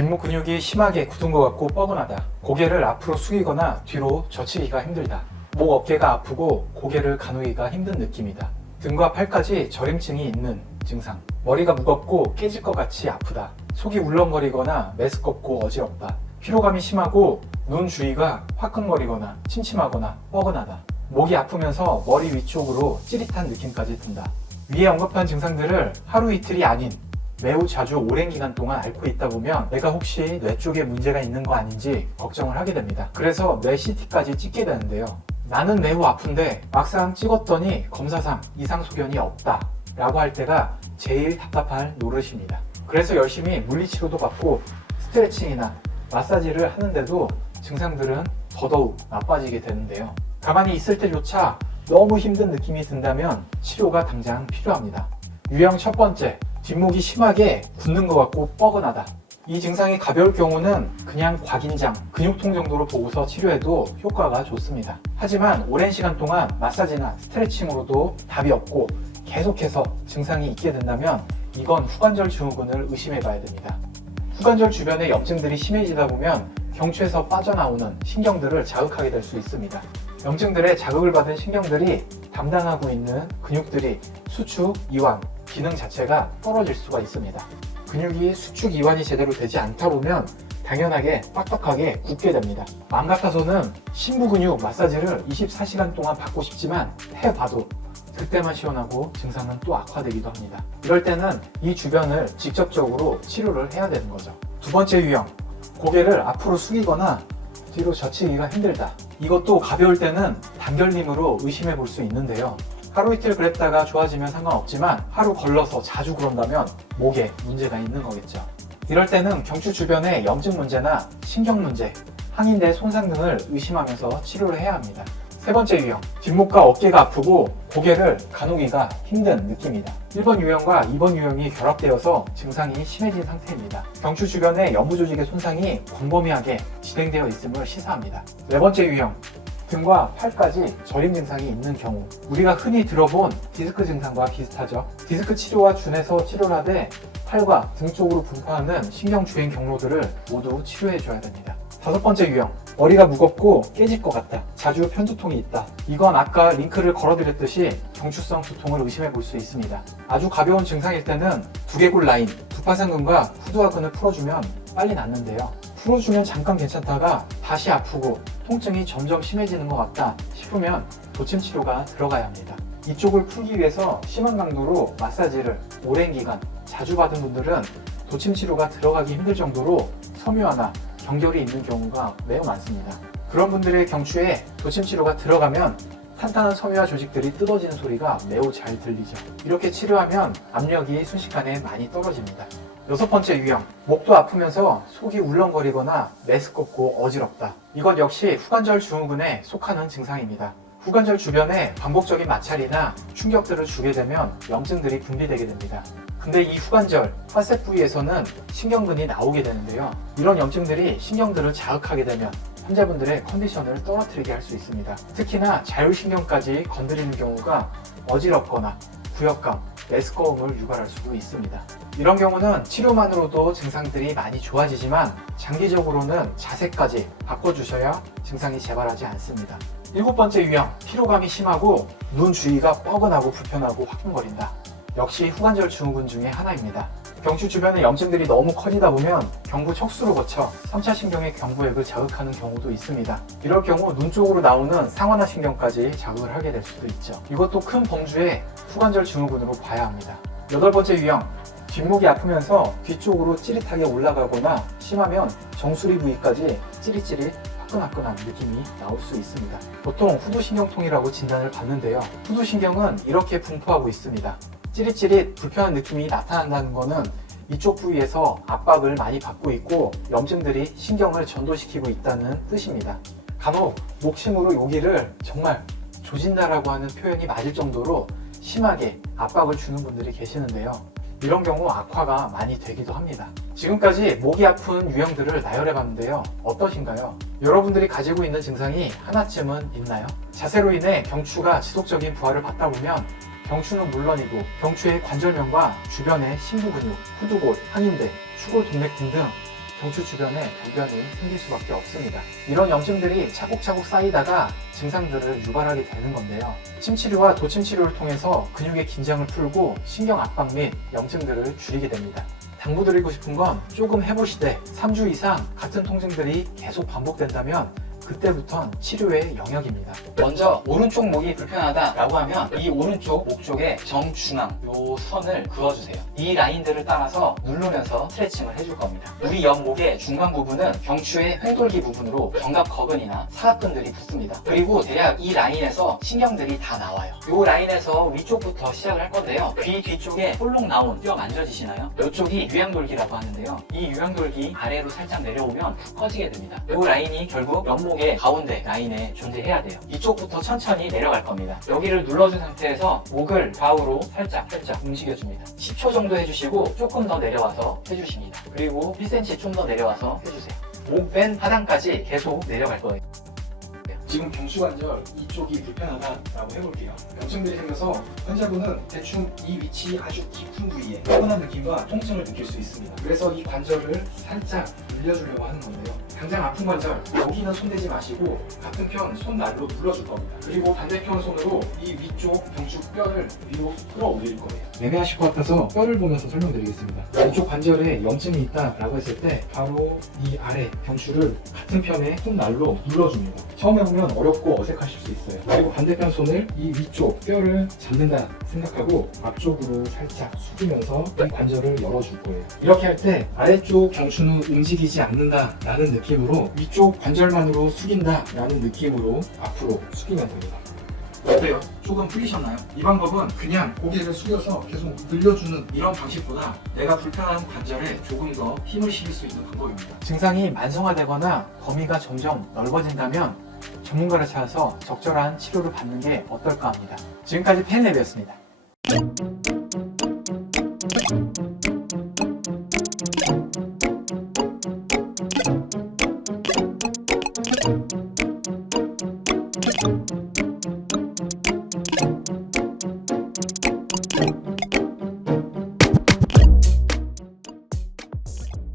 뒷목 근육이 심하게 굳은 것 같고 뻐근하다. 고개를 앞으로 숙이거나 뒤로 젖히기가 힘들다. 목 어깨가 아프고 고개를 가누기가 힘든 느낌이다. 등과 팔까지 저림증이 있는 증상. 머리가 무겁고 깨질 것 같이 아프다. 속이 울렁거리거나 메스껍고 어지럽다. 피로감이 심하고 눈 주위가 화끈거리거나 침침하거나 뻐근하다. 목이 아프면서 머리 위쪽으로 찌릿한 느낌까지 든다. 위에 언급한 증상들을 하루 이틀이 아닌 매우 자주 오랜 기간 동안 앓고 있다 보면 내가 혹시 뇌 쪽에 문제가 있는 거 아닌지 걱정을 하게 됩니다. 그래서 뇌 CT까지 찍게 되는데요. 나는 매우 아픈데 막상 찍었더니 검사상 이상 소견이 없다 라고 할 때가 제일 답답할 노릇입니다. 그래서 열심히 물리치료도 받고 스트레칭이나 마사지를 하는데도 증상들은 더더욱 나빠지게 되는데요. 가만히 있을 때조차 너무 힘든 느낌이 든다면 치료가 당장 필요합니다. 유형 첫 번째, 뒷목이 심하게 굳는 것 같고 뻐근하다. 이 증상이 가벼울 경우는 그냥 곽인장, 근육통 정도로 보고서 치료해도 효과가 좋습니다. 하지만 오랜 시간 동안 마사지나 스트레칭으로도 답이 없고 계속해서 증상이 있게 된다면 이건 후관절 증후군을 의심해 봐야 됩니다. 후관절 주변에 염증들이 심해지다 보면 경추에서 빠져나오는 신경들을 자극하게 될 수 있습니다. 염증들의 자극을 받은 신경들이 담당하고 있는 근육들이 수축, 이완, 기능 자체가 떨어질 수가 있습니다. 근육이 수축, 이완이 제대로 되지 않다 보면 당연하게 빡빡하게 굳게 됩니다. 마음 같아서는 심부 근육 마사지를 24시간 동안 받고 싶지만 해봐도 그때만 시원하고 증상은 또 악화되기도 합니다. 이럴 때는 이 주변을 직접적으로 치료를 해야 되는 거죠. 두 번째 유형, 고개를 앞으로 숙이거나 뒤로 젖히기가 힘들다. 이것도 가벼울 때는 단결림으로 의심해 볼 수 있는데요. 하루 이틀 그랬다가 좋아지면 상관없지만 하루 걸러서 자주 그런다면 목에 문제가 있는 거겠죠. 이럴 때는 경추 주변의 염증 문제나 신경 문제, 항인대 손상 등을 의심하면서 치료를 해야 합니다. 세 번째 유형, 뒷목과 어깨가 아프고 고개를 가누기가 힘든 느낌이다. 1번 유형과 2번 유형이 결합되어서 증상이 심해진 상태입니다. 경추 주변의 여무 조직의 손상이 광범위하게 진행되어 있음을 시사합니다. 네 번째 유형, 등과 팔까지 저림 증상이 있는 경우, 우리가 흔히 들어본 디스크 증상과 비슷하죠. 디스크 치료와 준해서 치료를 하되 팔과 등 쪽으로 분포하는 신경 주행 경로들을 모두 치료해 줘야 됩니다. 다섯 번째 유형, 머리가 무겁고 깨질 것 같다. 자주 편두통이 있다. 이건 아까 링크를 걸어드렸듯이 경추성 두통을 의심해 볼 수 있습니다. 아주 가벼운 증상일 때는 두개골 라인, 두파상근과 후두하근을 풀어주면 빨리 낫는데요. 풀어주면 잠깐 괜찮다가 다시 아프고 통증이 점점 심해지는 것 같다 싶으면 도침 치료가 들어가야 합니다. 이쪽을 풀기 위해서 심한 강도로 마사지를 오랜 기간 자주 받은 분들은 도침 치료가 들어가기 힘들 정도로 섬유화나 경결이 있는 경우가 매우 많습니다. 그런 분들의 경추에 도침 치료가 들어가면 탄탄한 섬유화 조직들이 뜯어지는 소리가 매우 잘 들리죠. 이렇게 치료하면 압력이 순식간에 많이 떨어집니다. 여섯 번째 유형, 목도 아프면서 속이 울렁거리거나 메스껍고 어지럽다. 이것 역시 후관절 증후군에 속하는 증상입니다. 후관절 주변에 반복적인 마찰이나 충격들을 주게 되면 염증들이 분비되게 됩니다. 근데 이 후관절, 화색 부위에서는 신경근이 나오게 되는데요. 이런 염증들이 신경들을 자극하게 되면 환자분들의 컨디션을 떨어뜨리게 할 수 있습니다. 특히나 자율신경까지 건드리는 경우가 어지럽거나 구역감, 메스꺼움을 유발할 수도 있습니다. 이런 경우는 치료만으로도 증상들이 많이 좋아지지만 장기적으로는 자세까지 바꿔주셔야 증상이 재발하지 않습니다. 일곱 번째 유형, 피로감이 심하고 눈 주위가 뻐근하고 불편하고 화끈거린다. 역시 후관절 증후군 중에 하나입니다. 경추 주변의 염증들이 너무 커지다 보면 경부 척수로 거쳐 3차 신경의 경부액을 자극하는 경우도 있습니다. 이럴 경우 눈 쪽으로 나오는 상완화 신경까지 자극을 하게 될 수도 있죠. 이것도 큰 범주의 후관절 증후군으로 봐야 합니다. 여덟 번째 유형, 뒷목이 아프면서 뒤쪽으로 찌릿하게 올라가거나 심하면 정수리 부위까지 찌릿찌릿 화끈화끈한 느낌이 나올 수 있습니다. 보통 후두신경통이라고 진단을 받는데요. 후두신경은 이렇게 분포하고 있습니다. 찌릿찌릿 불편한 느낌이 나타난다는 것은 이쪽 부위에서 압박을 많이 받고 있고 염증들이 신경을 전도시키고 있다는 뜻입니다. 간혹 목심으로 여기를 정말 조진다라고 하는 표현이 맞을 정도로 심하게 압박을 주는 분들이 계시는데요. 이런 경우 악화가 많이 되기도 합니다. 지금까지 목이 아픈 유형들을 나열해 봤는데요. 어떠신가요? 여러분들이 가지고 있는 증상이 하나쯤은 있나요? 자세로 인해 경추가 지속적인 부하를 받다 보면 경추는 물론이고 경추의 관절면과 주변의 심부 근육, 후두골, 항인대, 추골 동맥 등 경추 주변에 불변이 생길 수밖에 없습니다. 이런 염증들이 차곡차곡 쌓이다가 증상들을 유발하게 되는 건데요. 침치료와 도침치료를 통해서 근육의 긴장을 풀고 신경 압박 및 염증들을 줄이게 됩니다. 당부드리고 싶은 건 조금 해보시되 3주 이상 같은 통증들이 계속 반복된다면 그때부턴 치료의 영역입니다. 먼저 오른쪽 목이 불편하다라고 하면 이 오른쪽 목 쪽에 정중앙 요 선을 그어주세요. 이 라인들을 따라서 누르면서 스트레칭을 해줄 겁니다. 우리 옆목의 중간 부분은 경추의 횡돌기 부분으로 견갑거근이나 사각근들이 붙습니다. 그리고 대략 이 라인에서 신경들이 다 나와요. 요 라인에서 위쪽부터 시작을 할 건데요. 귀 뒤쪽에 볼록 나온 뼈 만져지시나요? 이쪽이 유양돌기라고 하는데요. 이 유양돌기 아래로 살짝 내려오면 푹 꺼지게 됩니다. 요 라인이 결국 옆목의 가운데 라인에 존재해야 돼요. 이쪽부터 천천히 내려갈 겁니다. 여기를 눌러준 상태에서 목을 좌우로 살짝 움직여줍니다. 10초 정도 해주시고 조금 더 내려와서 해주십니다. 그리고 1cm 좀 더 내려와서 해주세요. 목 맨 하단까지 계속 내려갈 거예요. 지금 경추관절 이쪽이 불편하다라고 해볼게요. 염증들이 생겨서 환자분은 대충 이 위치 아주 깊은 부위에 뻐근한 느낌과 통증을 느낄 수 있습니다. 그래서 이 관절을 살짝 늘려주려고 하는 건데요. 당장 아픈 관절 여기는 손대지 마시고 같은 편 손날로 눌러줄 겁니다. 그리고 반대편 손으로 이 위쪽 경추 뼈를 위로 끌어올릴 거예요. 애매하실 것 같아서 뼈를 보면서 설명드리겠습니다. 이쪽 관절에 염증이 있다라고 했을 때 바로 이 아래 경추를 같은 편에 손날로 눌러줍니다. 처음에 보면 어렵고 어색하실 수 있어요. 그리고 반대편 손을 이 위쪽 뼈를 잡는다 생각하고 앞쪽으로 살짝 숙이면서 이 관절을 열어줄 거예요. 이렇게 할 때 아래쪽 경추는 움직이지 않는다라는 느낌으로 위쪽 관절만으로 숙인다라는 느낌으로 앞으로 숙이면 됩니다. 어때요? 조금 풀리셨나요? 이 방법은 그냥 고개를 숙여서 계속 늘려주는 이런 방식보다 내가 불편한 관절에 조금 더 힘을 실을 수 있는 방법입니다. 증상이 만성화되거나 범위가 점점 넓어진다면 전문가를 찾아서 적절한 치료를 받는 게 어떨까 합니다. 지금까지 펜랩이었습니다.